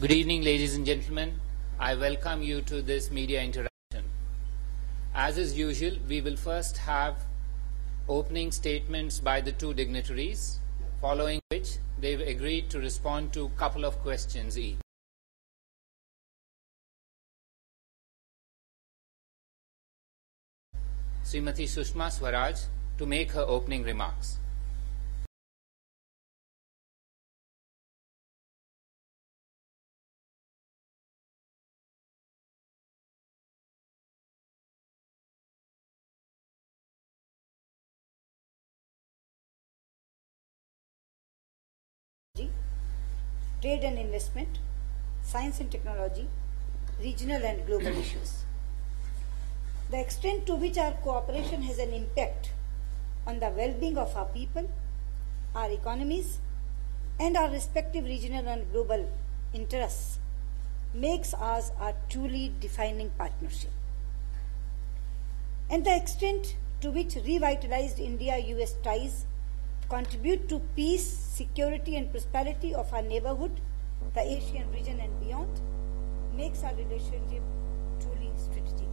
Good evening, ladies and gentlemen. I welcome you to this media interaction. As is usual, we will first have opening statements by the two dignitaries, following which they've agreed to respond to a couple of questions each. Srimati Sushma Swaraj to make her opening remarks. Trade and investment, science and technology, regional and global issues. The extent to which our cooperation has an impact on the well-being of our people, our economies, and our respective regional and global interests makes us a truly defining partnership. And the extent to which revitalized India-US ties contribute to peace, security and prosperity of our neighborhood, the Asian region and beyond, makes our relationship truly strategic.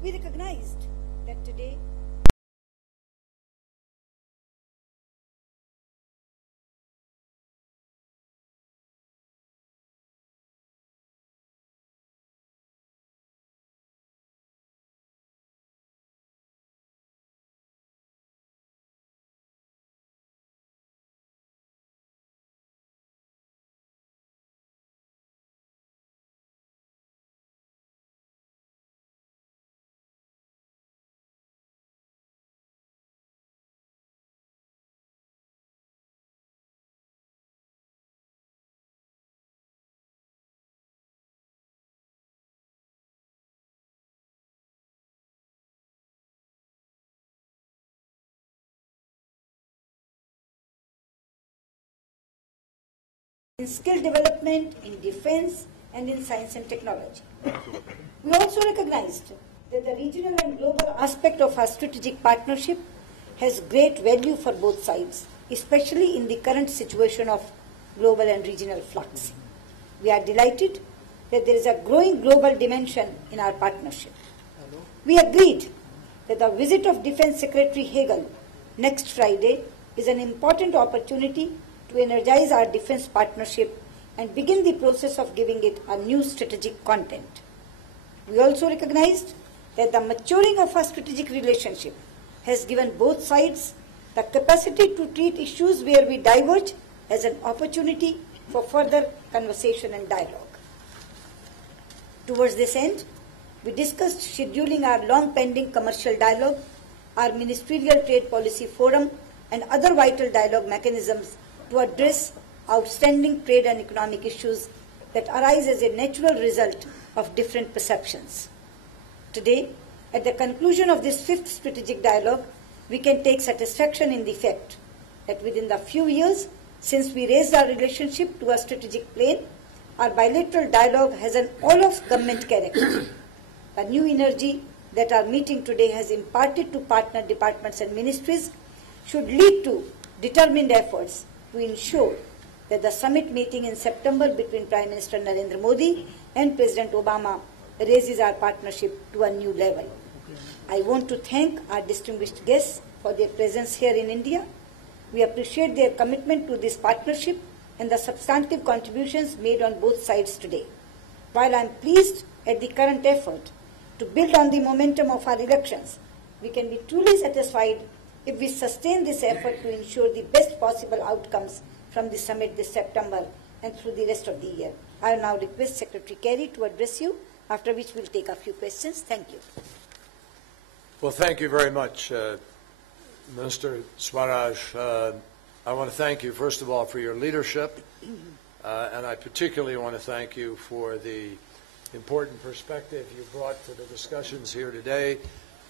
We recognized that today in skill development, in defense, and in science and technology. We also recognized that the regional and global aspect of our strategic partnership has great value for both sides, especially in the current situation of global and regional flux. We are delighted that there is a growing global dimension in our partnership. We agreed that the visit of Defense Secretary Hagel next Friday is an important opportunity to energize our defense partnership and begin the process of giving it a new strategic content. We also recognized that the maturing of our strategic relationship has given both sides the capacity to treat issues where we diverge as an opportunity for further conversation and dialogue. Towards this end, we discussed scheduling our long-pending commercial dialogue, our ministerial trade policy forum, and other vital dialogue mechanisms to address outstanding trade and economic issues that arise as a natural result of different perceptions. Today, at the conclusion of this fifth strategic dialogue, we can take satisfaction in the fact that within the few years since we raised our relationship to a strategic plane, our bilateral dialogue has an all-of-government character. The new energy that our meeting today has imparted to partner departments and ministries should lead to determined efforts to ensure that the summit meeting in September between Prime Minister Narendra Modi and President Obama raises our partnership to a new level. I want to thank our distinguished guests for their presence here in India. We appreciate their commitment to this partnership and the substantive contributions made on both sides today. While I am pleased at the current effort to build on the momentum of our elections, we can be truly satisfied if we sustain this effort to ensure the best possible outcomes from the summit this September and through the rest of the year. I will now request Secretary Kerry to address you, after which we'll take a few questions. Thank you. Well, thank you very much, Minister Swaraj. I want to thank you, first of all, for your leadership, and I particularly want to thank you for the important perspective you brought to the discussions here today,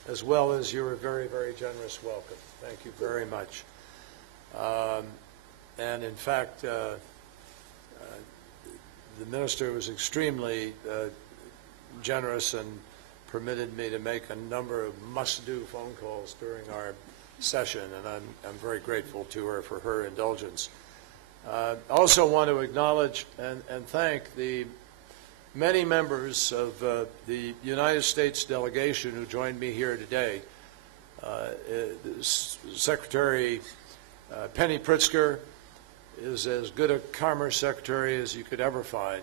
as well as your very, very generous welcome. Thank you very much. And in fact, the Minister was extremely generous and permitted me to make a number of must-do phone calls during our session, and I'm very grateful to her for her indulgence. I also want to acknowledge and thank the many members of the United States delegation who joined me here today. Secretary Penny Pritzker is as good a Commerce Secretary as you could ever find.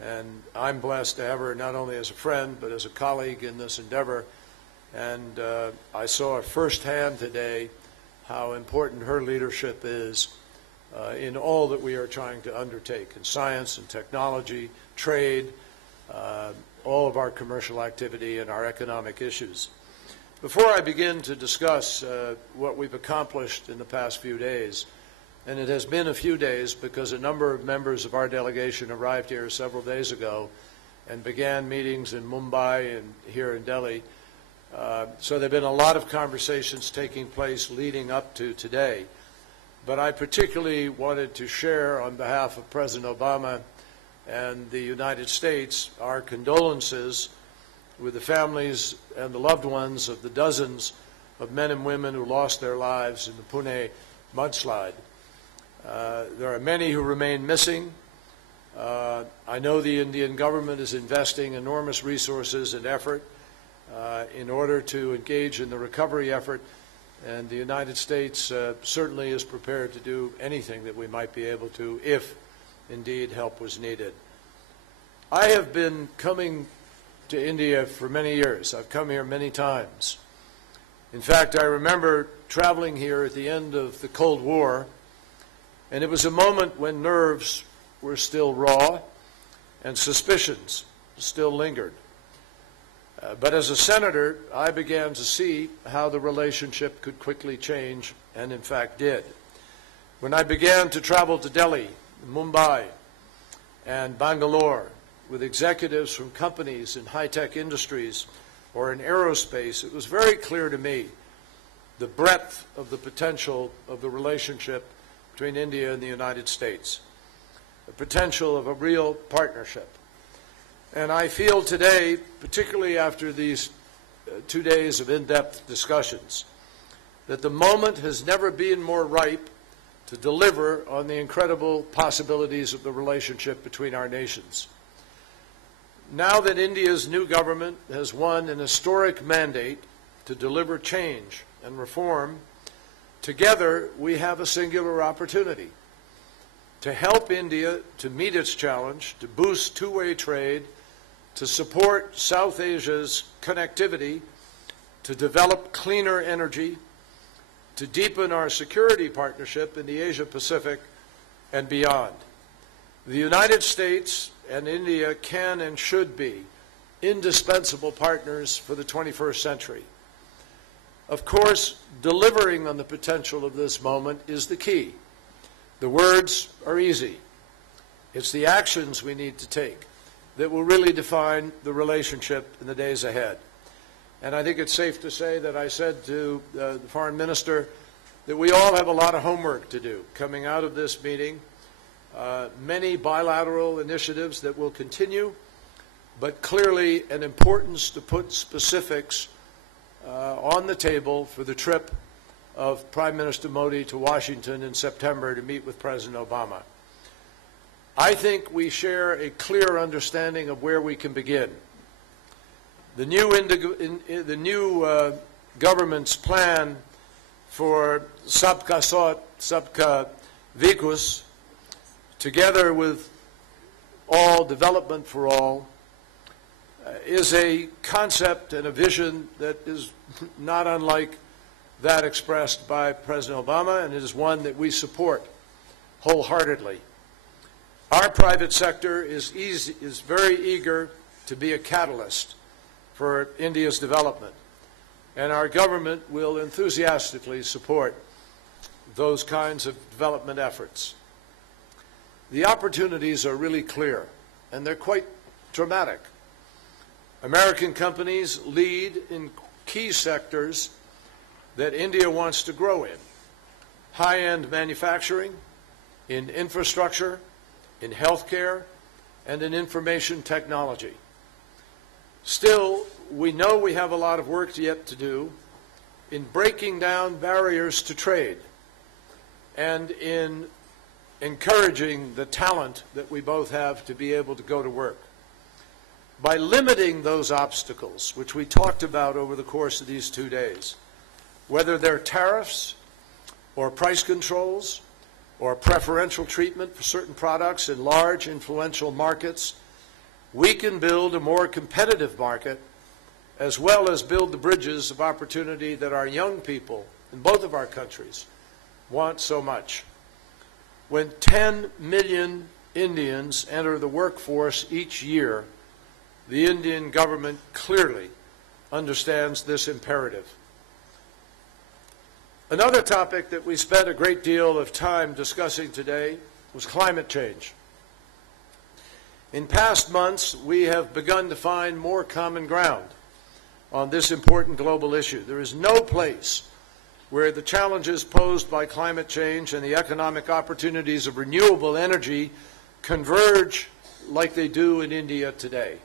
And I'm blessed to have her not only as a friend, but as a colleague in this endeavor. And I saw firsthand today how important her leadership is in all that we are trying to undertake in science and technology, trade, all of our commercial activity and our economic issues. Before I begin to discuss what we've accomplished in the past few days, and it has been a few days because a number of members of our delegation arrived here several days ago and began meetings in Mumbai and here in Delhi. So there have been a lot of conversations taking place leading up to today. But I particularly wanted to share on behalf of President Obama and the United States our condolences with the families and the loved ones of the dozens of men and women who lost their lives in the Pune mudslide. There are many who remain missing. I know the Indian government is investing enormous resources and effort in order to engage in the recovery effort, and the United States certainly is prepared to do anything that we might be able to if indeed help was needed. I have been coming to India for many years. I've come here many times. In fact, I remember traveling here at the end of the Cold War, and it was a moment when nerves were still raw and suspicions still lingered. But as a senator, I began to see how the relationship could quickly change, and in fact did. When I began to travel to Delhi, Mumbai, and Bangalore with executives from companies in high-tech industries or in aerospace, it was very clear to me the breadth of the potential of the relationship between India and the United States, the potential of a real partnership. And I feel today, particularly after these 2 days of in-depth discussions, that the moment has never been more ripe to deliver on the incredible possibilities of the relationship between our nations. Now that India's new government has won an historic mandate to deliver change and reform, together we have a singular opportunity to help India to meet its challenge, to boost two-way trade, to support South Asia's connectivity, to develop cleaner energy, to deepen our security partnership in the Asia-Pacific and beyond. The United States and India can and should be indispensable partners for the 21st century. Of course, delivering on the potential of this moment is the key. The words are easy. It's the actions we need to take that will really define the relationship in the days ahead. And I think it's safe to say that I said to the Foreign Minister that we all have a lot of homework to do coming out of this meeting. Many bilateral initiatives that will continue, but clearly an importance to put specifics on the table for the trip of Prime Minister Modi to Washington in September to meet with President Obama. I think we share a clear understanding of where we can begin. The new government's plan for Sabka Saath, Sabka Vikas, together with all development for all, is a concept and a vision that is not unlike that expressed by President Obama, and it is one that we support wholeheartedly. Our private sector is very eager to be a catalyst for India's development, and our government will enthusiastically support those kinds of development efforts. The opportunities are really clear, and they're quite dramatic. American companies lead in key sectors that India wants to grow in: high-end manufacturing, in infrastructure, in healthcare, and in information technology. Still, we know we have a lot of work yet to do in breaking down barriers to trade and in encouraging the talent that we both have to be able to go to work. By limiting those obstacles, which we talked about over the course of these 2 days, whether they're tariffs or price controls or preferential treatment for certain products in large, influential markets, we can build a more competitive market as well as build the bridges of opportunity that our young people in both of our countries want so much. When 10 million Indians enter the workforce each year, the Indian government clearly understands this imperative. Another topic that we spent a great deal of time discussing today was climate change. In past months, we have begun to find more common ground on this important global issue. There is no place where the challenges posed by climate change and the economic opportunities of renewable energy converge like they do in India today.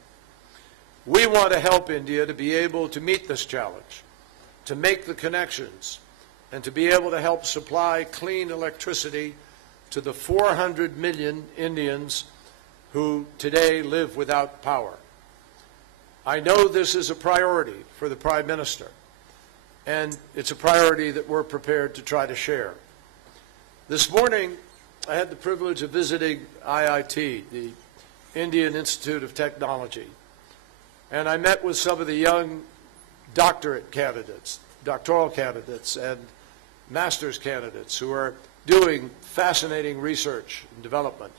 We want to help India to be able to meet this challenge, to make the connections, and to be able to help supply clean electricity to the 400 million Indians who today live without power. I know this is a priority for the Prime Minister, and it's a priority that we're prepared to try to share. This morning, I had the privilege of visiting IIT, the Indian Institute of Technology, and I met with some of the young doctorate candidates, doctoral candidates, and master's candidates who are doing fascinating research and development.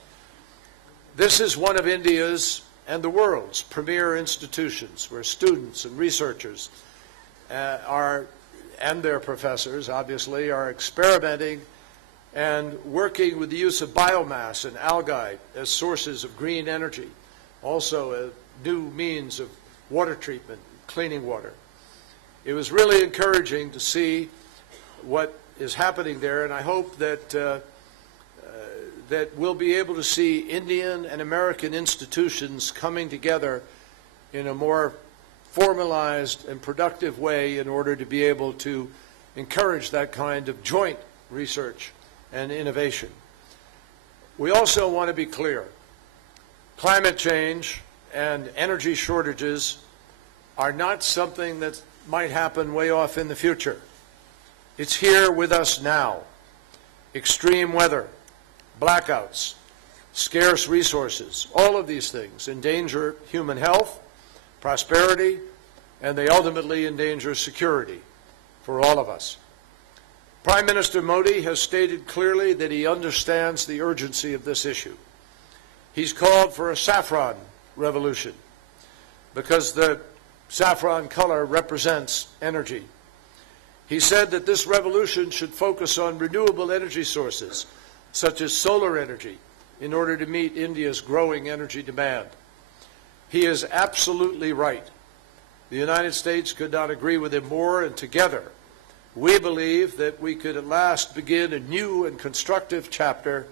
This is one of India's and the world's premier institutions where students and researchers and their professors, obviously, are experimenting and working with the use of biomass and algae as sources of green energy, also a new means of water treatment, cleaning water. It was really encouraging to see what is happening there, and I hope that that we'll be able to see Indian and American institutions coming together in a more formalized and productive way in order to be able to encourage that kind of joint research and innovation. We also want to be clear. Climate change and energy shortages are not something that might happen way off in the future. It's here with us now. Extreme weather, blackouts, scarce resources, all of these things endanger human health, prosperity, and they ultimately endanger security for all of us. Prime Minister Modi has stated clearly that he understands the urgency of this issue. He's called for a saffron revolution because the saffron color represents energy. He said that this revolution should focus on renewable energy sources, such as solar energy, in order to meet India's growing energy demand. He is absolutely right. The United States could not agree with him more, and together we believe that we could at last begin a new and constructive chapter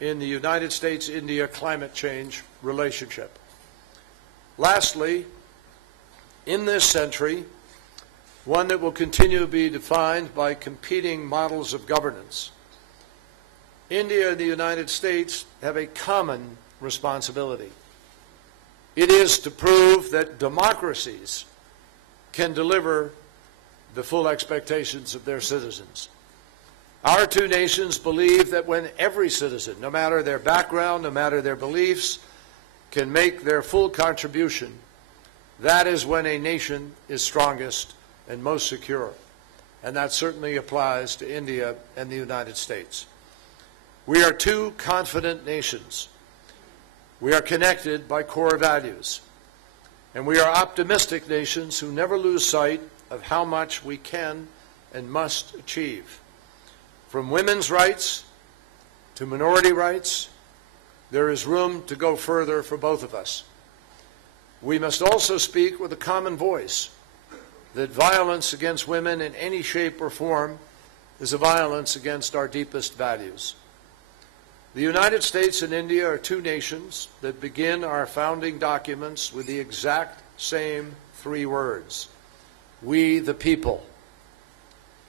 in the United States-India climate change relationship. Lastly, in this century, one that will continue to be defined by competing models of governance, India and the United States have a common responsibility. It is to prove that democracies can deliver the full expectations of their citizens. Our two nations believe that when every citizen, no matter their background, no matter their beliefs, can make their full contribution, that is when a nation is strongest and most secure. And that certainly applies to India and the United States. We are two confident nations. We are connected by core values. And we are optimistic nations who never lose sight of how much we can and must achieve. From women's rights to minority rights, there is room to go further for both of us. We must also speak with a common voice that violence against women in any shape or form is a violence against our deepest values. The United States and India are two nations that begin our founding documents with the exact same three words: we the people.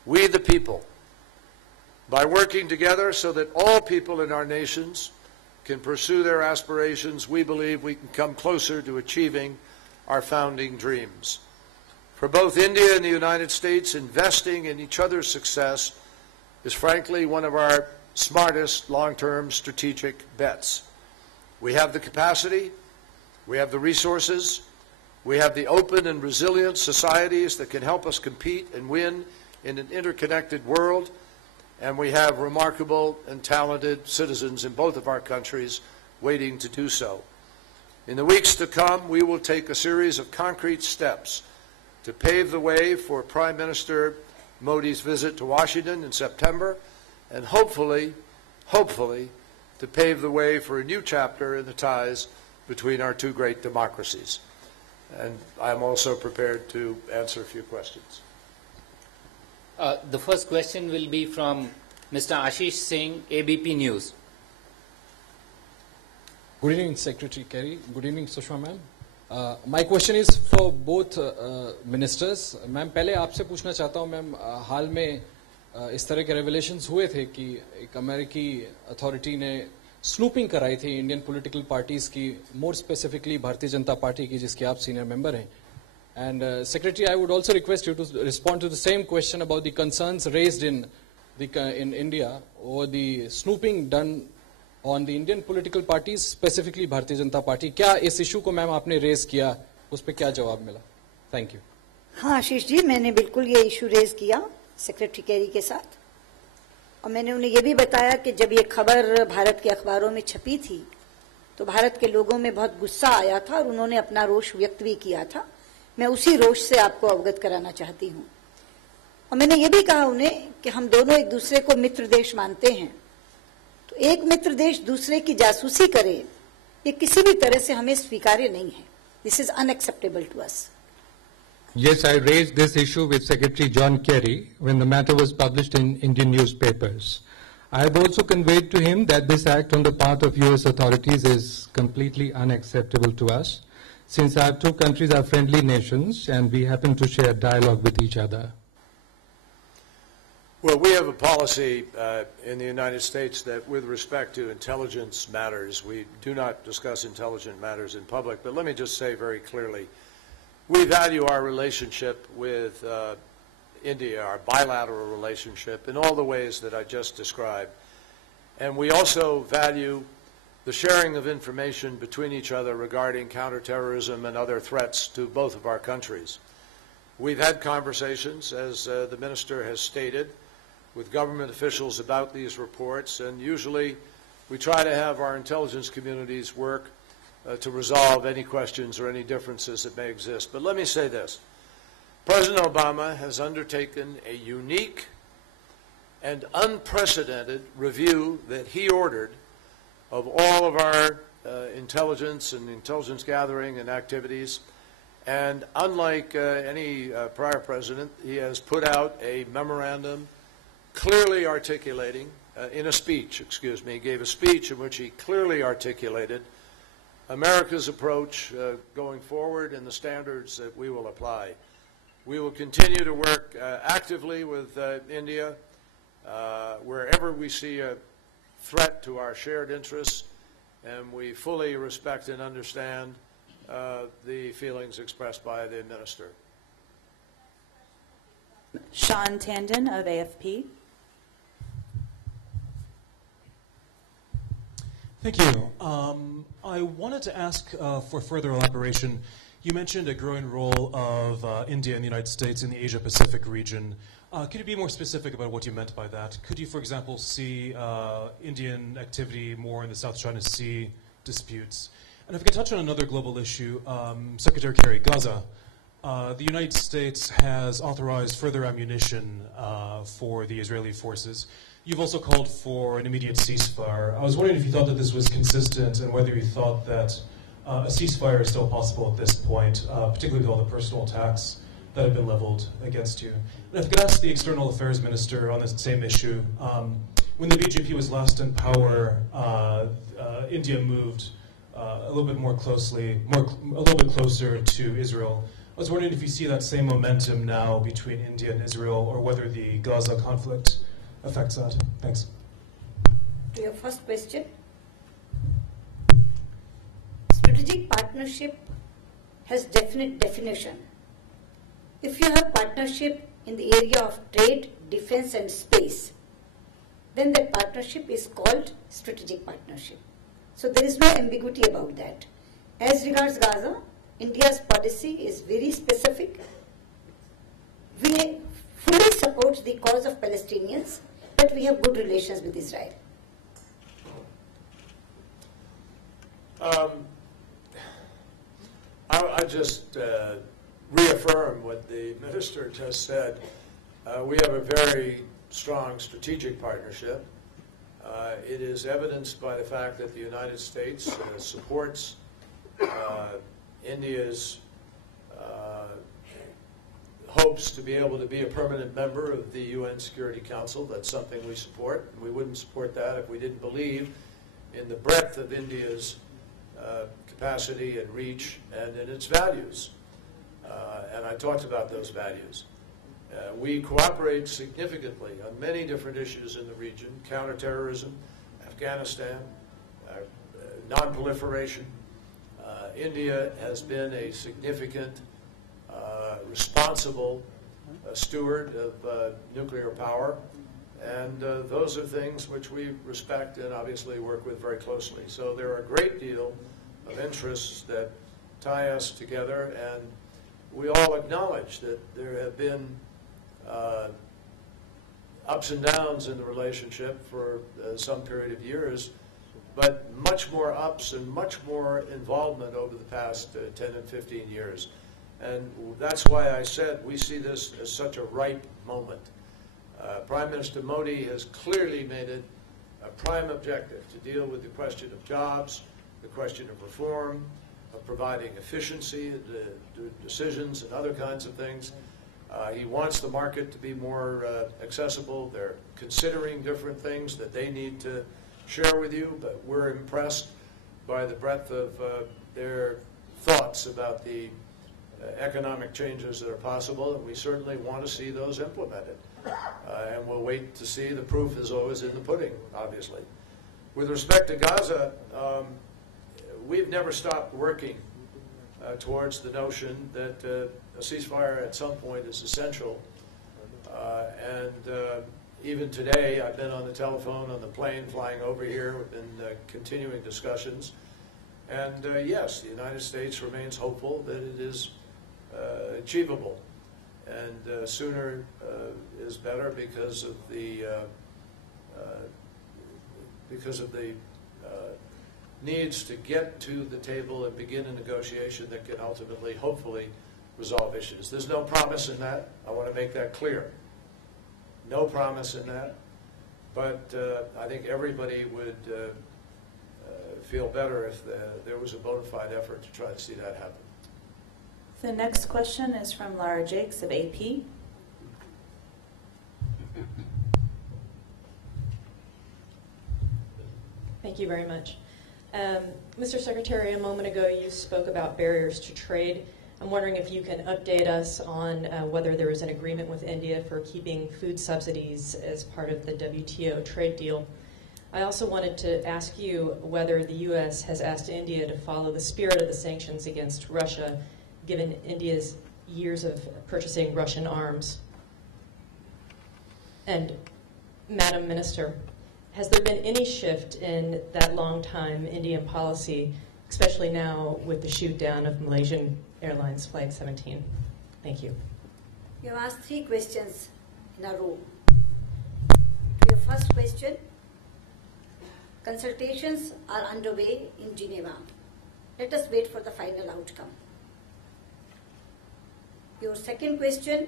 We the people. By working together so that all people in our nations can pursue their aspirations, we believe we can come closer to achieving our founding dreams. For both India and the United States, investing in each other's success is frankly one of our smartest long-term strategic bets. We have the capacity, we have the resources, we have the open and resilient societies that can help us compete and win in an interconnected world, and we have remarkable and talented citizens in both of our countries waiting to do so. In the weeks to come, we will take a series of concrete steps to pave the way for Prime Minister Modi's visit to Washington in September, and hopefully, to pave the way for a new chapter in the ties between our two great democracies. And I'm also prepared to answer a few questions. The first question will be from Mr. Ashish Singh, ABP News. Good evening, Secretary Kerry. Good evening, Sushma ma'am. My question is for both ministers. Ma'am पहले आपसे पूछना चाहता हूँ ma'am हाल में इस तरह के revelations हुए थे कि एक अमेरिकी अथॉरिटी ने स्नूपिंग कराई थी इंडियन पॉलिटिकल पार्टीज की, more specifically Bharatiya Janata party की जिसके आप सीनियर मेंबर हैं. And Secretary, I would also request you to respond to the same question about the concerns raised in India over the snooping done on the Indian political parties, specifically Bharatiya Janata Party. क्या इस issue को ma'am आपने raise किया, उस पर क्या जवाब मिला? Thank you. हाँ आशीष जी, मैंने बिल्कुल ये इशू रेज किया सेक्रेटरी कैरी के साथ, और मैंने उन्हें ये भी बताया कि जब ये खबर भारत के अखबारों में छपी थी तो भारत के लोगों में बहुत गुस्सा आया था और उन्होंने अपना रोष व्यक्त भी किया था. मैं उसी रोष से आपको अवगत कराना चाहती हूँ. और मैंने ये भी कहा उन्हें कि हम दोनों एक दूसरे को मित्र देश मानते हैं, तो एक मित्र देश दूसरे की जासूसी करे ये किसी भी तरह से हमें स्वीकार्य नहीं है. This is unacceptable to us. Yes, I raised this issue with Secretary John Kerry when the matter was published in Indian newspapers. I have also conveyed to him that this act on the part of U.S. authorities is completely unacceptable to us, since our two countries are friendly nations and we happen to share dialogue with each other. Well, we have a policy in the United States that with respect to intelligence matters, we do not discuss intelligent matters in public. But let me just say very clearly, we value our relationship with India, our bilateral relationship, in all the ways that I just described. And we also value the sharing of information between each other regarding counterterrorism and other threats to both of our countries. We've had conversations, as the Minister has stated, with government officials about these reports, and usually we try to have our intelligence communities work to resolve any questions or any differences that may exist. But let me say this. President Obama has undertaken a unique and unprecedented review that he ordered of all of our intelligence and intelligence gathering and activities. And unlike any prior president, he has put out a memorandum clearly articulating, in a speech, he gave a speech in which he clearly articulated America's approach going forward and the standards that we will apply. We will continue to work actively with India wherever we see a threat to our shared interests, and we fully respect and understand the feelings expressed by the Minister. Sean Tandon of AFP. Thank you. I wanted to ask for further elaboration. You mentioned a growing role of India and the United States in the Asia-Pacific region. Could you be more specific about what you meant by that? Could you, for example, see Indian activity more in the South China Sea disputes? And if we could touch on another global issue, Secretary Kerry, Gaza. The United States has authorized further ammunition for the Israeli forces. You've also called for an immediate ceasefire. I was wondering if you thought that this was consistent and whether you thought that a ceasefire is still possible at this point, particularly with all the personal attacks that have been leveled against you. And if I could ask the External Affairs Minister on this same issue, when the BJP was last in power, India moved a little bit closer to Israel. I was wondering if you see that same momentum now between India and Israel, or whether the Gaza conflict affects that. Thanks. To your first question, strategic partnership has definite definition. If you have partnership in the area of trade, defense and space, then that partnership is called strategic partnership. So there is no ambiguity about that. As regards Gaza, India's policy is very specific. We fully support the cause of Palestinians, but we have good relations with Israel. I just reaffirm what the minister just said. We have a very strong strategic partnership. It is evidenced by the fact that the United States supports India's hopes to be able to be a permanent member of the UN Security Council. That's something we support. We wouldn't support that if we didn't believe in the breadth of India's capacity and reach and in its values. And I talked about those values. We cooperate significantly on many different issues in the region: counterterrorism, Afghanistan, non-proliferation. India has been a significant, responsible steward of nuclear power, and those are things which we respect and obviously work with very closely. So there are a great deal of interests that tie us together, and we all acknowledge that there have been ups and downs in the relationship for some period of years, but much more ups and much more involvement over the past 10 and 15 years. And that's why I said we see this as such a ripe moment. Prime Minister Modi has clearly made it a prime objective to deal with the question of jobs, the question of reform, of providing efficiency, decisions and other kinds of things. He wants the market to be more accessible. They're considering different things that they need to share with you, but we're impressed by the breadth of their thoughts about the economic changes that are possible, and we certainly want to see those implemented. And we'll wait to see. The proof is always in the pudding, obviously. With respect to Gaza, we've never stopped working towards the notion that a ceasefire at some point is essential. Even today, I've been on the telephone, on the plane flying over here. We've been continuing discussions. And yes, the United States remains hopeful that it is achievable. And sooner is better because of the needs to get to the table and begin a negotiation that can ultimately, hopefully, resolve issues. There's no promise in that. I want to make that clear. No promise in that. But I think everybody would feel better if there was a bona fide effort to try to see that happen. The next question is from Lara Jakes of AP. Thank you very much. Mr. Secretary, a moment ago you spoke about barriers to trade. I'm wondering if you can update us on whether there is an agreement with India for keeping food subsidies as part of the WTO trade deal. I also wanted to ask you whether the U.S. has asked India to follow the spirit of the sanctions against Russia, given India's years of purchasing Russian arms. And, Madam Minister, has there been any shift in that long-time Indian policy, especially now with the shoot down of Malaysian Airlines Flight 17? Thank you. You have asked 3 questions in a row. To your first question, consultations are underway in Geneva. Let us wait for the final outcome. Your second question,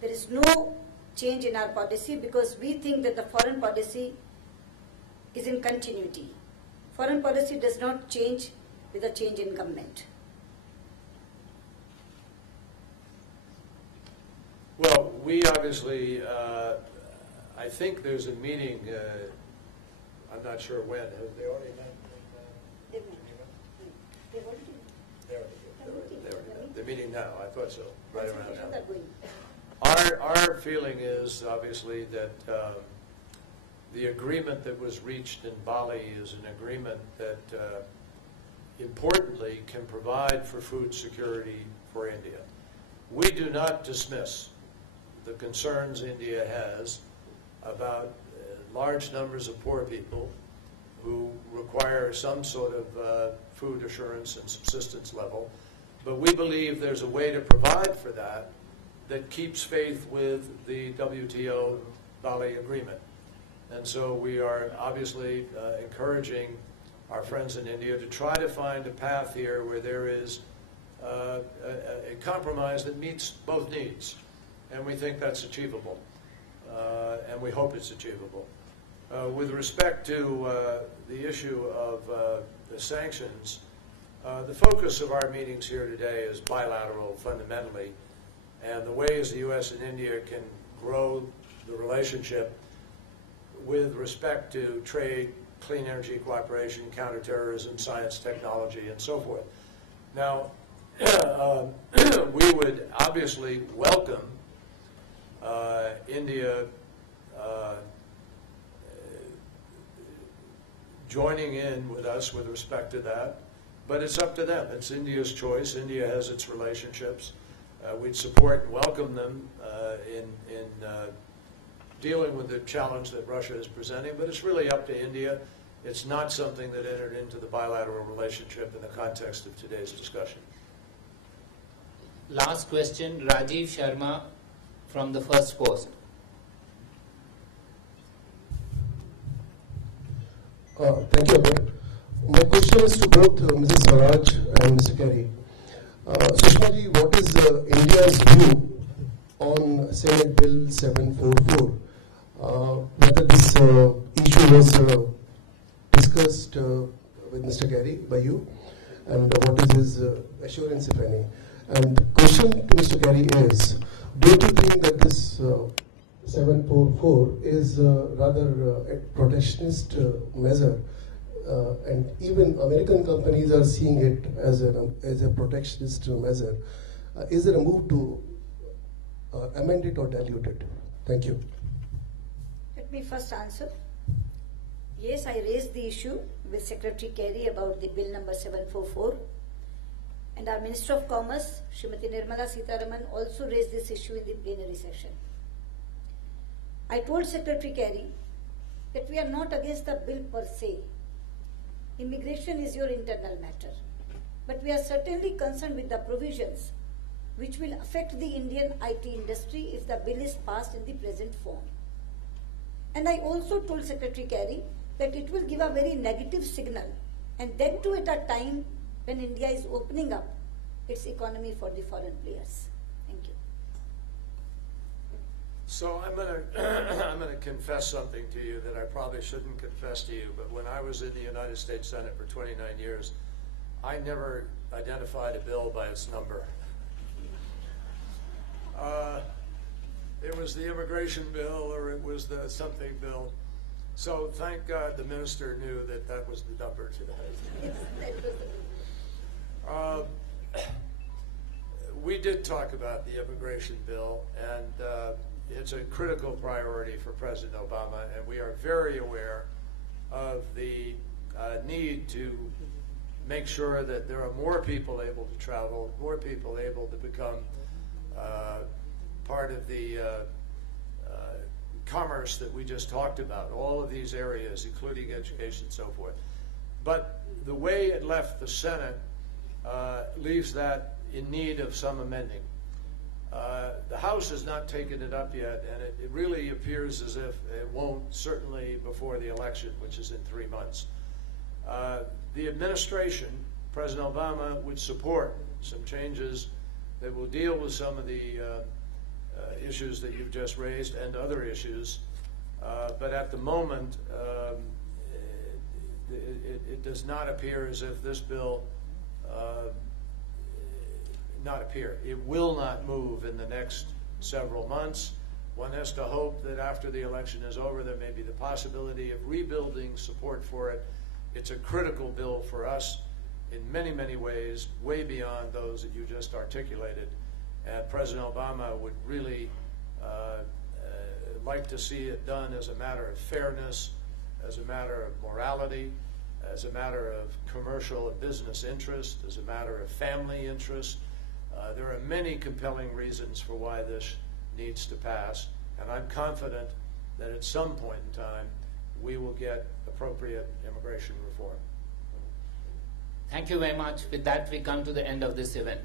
there is no change in our policy because we think that the foreign policy is in continuity. Foreign policy does not change with a change in government. Well, we obviously, I think there's a meeting, I'm not sure when. Have they already met? They're meeting now. I thought so. Right around now. Our feeling is obviously that the agreement that was reached in Bali is an agreement that importantly can provide for food security for India. We do not dismiss the concerns India has about large numbers of poor people who require some sort of food assurance and subsistence level, but we believe there's a way to provide for that that keeps faith with the WTO Bali agreement. And so we are obviously encouraging our friends in India to try to find a path here where there is a compromise that meets both needs. And we think that's achievable. And we hope it's achievable. With respect to the issue of the sanctions, the focus of our meetings here today is bilateral fundamentally, and the ways the U.S. and India can grow the relationship with respect to trade, clean energy cooperation, counterterrorism, science, technology, and so forth. Now, we would obviously welcome India joining in with us with respect to that, but it's up to them. It's India's choice. India has its relationships. We'd support and welcome them in dealing with the challenge that Russia is presenting, but it's really up to India. It's not something that entered into the bilateral relationship in the context of today's discussion. Last question, Rajiv Sharma from the First Post. Thank you, Abhay. My question is to both Mrs. Swaraj and Mr. Kerry. Sushma ji, what is India's view on Senate Bill 744? Whether this issue was discussed with Mr. Kerry by you, and what is his assurance, if any? And question to Mr. Kerry is, don't you think that this 744 is rather a protectionist measure, and even American companies are seeing it as a protectionist measure? Is there a move to amend it or dilute it? Thank you. Let me first answer. Yes, I raised the issue with Secretary Kerry about the bill number 744. And our Minister of Commerce, Srimati Nirmala Sitharaman, also raised this issue in the plenary session. I told Secretary Kerry that we are not against the bill per se. Immigration is your internal matter. But we are certainly concerned with the provisions which will affect the Indian IT industry if the bill is passed in the present form. And I also told Secretary Kerry that it will give a very negative signal, and that too at a time when India is opening up its economy for the foreign players. Thank you. So I'm going to confess something to you that I probably shouldn't confess to you, but when I was in the United States Senate for 29 years, I never identified a bill by its number. It was the immigration bill, or it was the something bill. So thank God the minister knew that that was the number today. We did talk about the immigration bill, and it's a critical priority for President Obama, and we are very aware of the need to make sure that there are more people able to travel, more people able to become part of the commerce that we just talked about, all of these areas, including education and so forth. But the way it left the Senate leaves that in need of some amending. The House has not taken it up yet, and it really appears as if it won't, certainly before the election, which is in 3 months. The administration, President Obama, would support some changes that will deal with some of the issues that you've just raised and other issues. But at the moment, it does not appear as if this bill it will not move in the next several months. One has to hope that after the election is over, there may be the possibility of rebuilding support for it. It's a critical bill for us in many, many ways, way beyond those that you just articulated. And President Obama would really like to see it done as a matter of fairness, as a matter of morality, as a matter of commercial and business interest, as a matter of family interest. There are many compelling reasons for why this needs to pass, and I'm confident that at some point in time we will get appropriate immigration reform. Thank you very much. With that, we come to the end of this event.